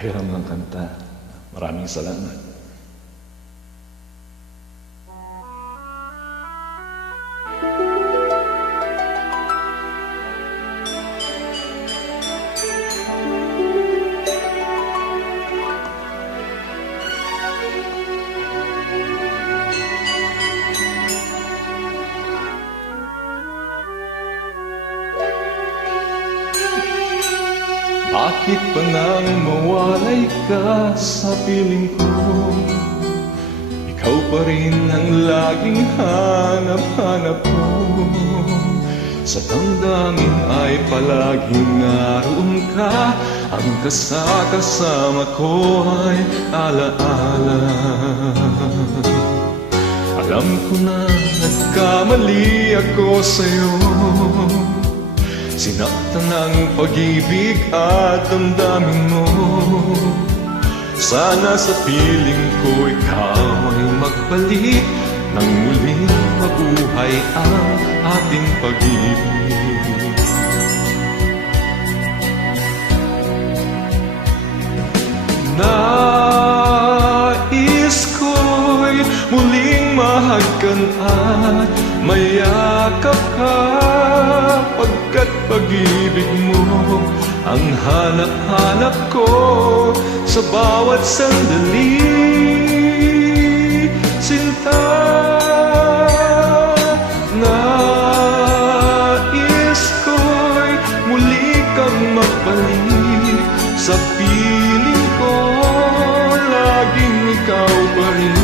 pahiram ng kanta. Maraming salamat. Bakit ba nang mawalay ka sa piling ko? Ikaw pa rin ang laging hanap-hanap ko. Sa damdamin ay palaging naroon ka. Ang kasama ko ay alaala. Alam ko na nagkamali ako sa'yo. Sinaktan ang pag-ibig at damdamin mo. Sana sa piling ko ikaw ay magbalik nang muling mabuhay ang ating pag-ibig. Nais ko'y muling mahagkan at mayakap ka, pagkat pag-ibig mo ang hanap-hanap ko sa bawat sandali. Sinta, nais ko'y muli kang magbalik sa piling ko. Laging ikaw pa rin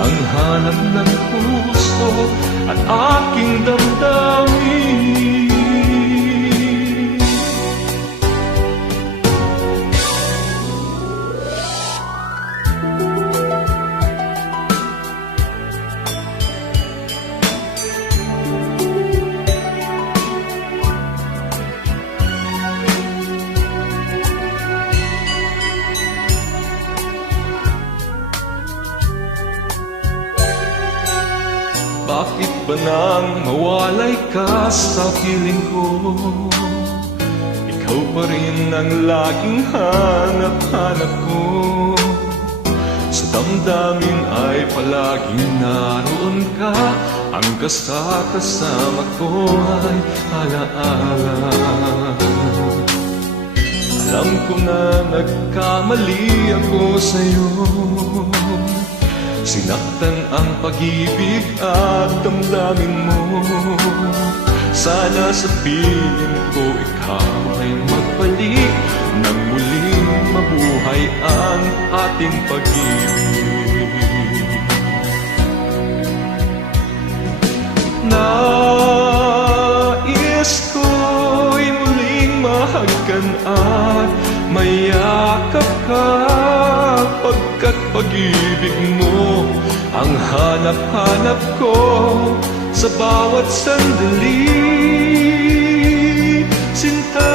ang hanap ng puso at aking damdamin. Bakit ba nang mawalay ka sa piling ko? Ikaw pa rin ang laging hanap-hanap ko. Sa damdamin ay palaging naroon ka. Ang kasama ko ay alaala. Alam ko na nagkamali ako sa'yo. Sinaktan ang pag-ibig at damdamin mo. Sana sa piling ko ikaw ay magbalik nang muling mabuhay ang ating pag-ibig. Nais ko'y muling mahagkan at mayakap ka, pagkat pag-ibig mo ang hanap-hanap ko sa bawat sandali. Sinta,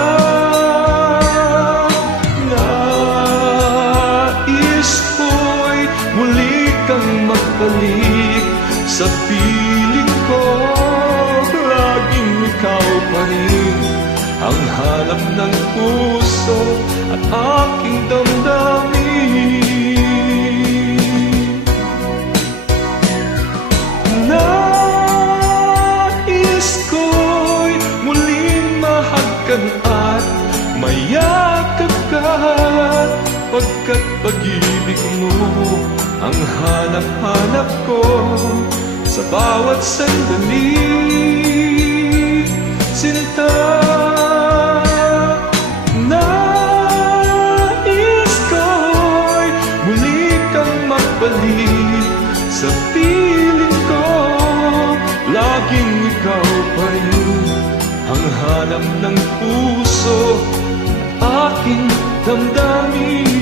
nais ko'y muli kang magbalik sa piling ko. Laging ikaw pa rin ang hanap ng puso at aking damdamin. Nais ko'y muling mahagkan at mayakap ka, pagkat pag-ibig mo ang hanap-hanap ko sa bawat sandali. Sinta, nais ko'y muli kang magbalik sa piling ko. Laging ikaw pa rin ang hanap ng puso at aking damdamin.